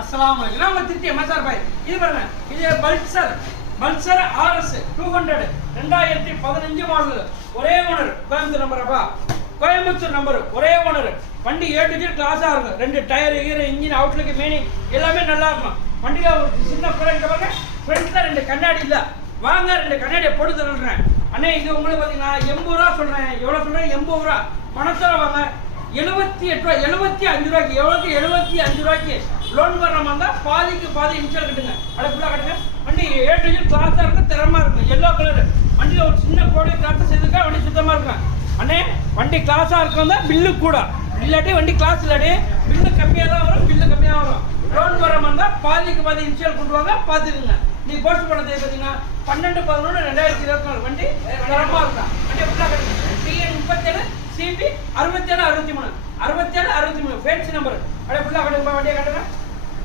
अस्सलाम वालेकुम நான் உங்க திருச்சி மசார் பாய் இது பாருங்க இது பல்சர் RS 200 2015 மாடல் ஒரே ஓனர் கோயம்புத்தூர் நம்பரப்பா கோயம்புத்தூர் நம்பர் ஒரே ஓனர் வண்டி A to Z கிளாஸா இருக்கும் ரெண்டு டயர் கீர் இன்ஜின் அவுட்லுக் மீனிங் எல்லாமே நல்லா இருக்கும் வண்டில ஒரு சின்ன ஃப்ரண்ட் பாருங்க ஃப்ரண்ட்ல ரெண்டு கண்ணாடி இல்ல வாங்க ரெண்டு கண்ணாடியை போட்டு தரேன் அண்ணே இது உங்களுக்கு பாத்தீங்கன்னா 80 ரூபாய் சொல்றேன் எவ்வளவு சொல்றேன் 80 ரூபாய் பணத்தர வாங்க 78 ரூபாய் 75 ரூபாய்க்கு எவ்வளவுக்கு 75 ரூபாய்க்கு லோன் வர்ற மாதிரி தான் பாதிக்கு பாதி இன்சூரன்ஸ் கட்டுங்க அதை ஃபுல்லாக கட்டுங்க வண்டி A to Z கிளாஸாக இருக்கும் திறமா இருக்கும் எல்லோ கலர் வண்டியில் ஒரு சின்ன கோடி கிளாஸ் செய்திருக்கா வண்டி சுத்தமாக இருக்கும் அண்ணே வண்டி கிளாஸாக இருக்கும் தான் பில்லு கூட இல்லாட்டி வண்டி கிளாஸ் இல்லாட்டி பில்லு கம்மியாக தான் வரும் பில்லு கம்மியாக வரும் லோன் வர மாதிரி தான் பாதிக்கு பாதி இன்சூரன்ஸ் கொண்டு வாங்க பார்த்துக்குங்க நீ போஸ்ட் பண்ணது பார்த்தீங்கன்னா 12/11/2024 வண்டி தரமாக இருக்கும் வண்டியை ஃபுல்லாக கட்டுங்க TN 37 CP 67 63 ஃபேன்சி நம்பர் அப்படியே ஃபுல்லாக கட்டுங்க வண்டியை கட்டுங்க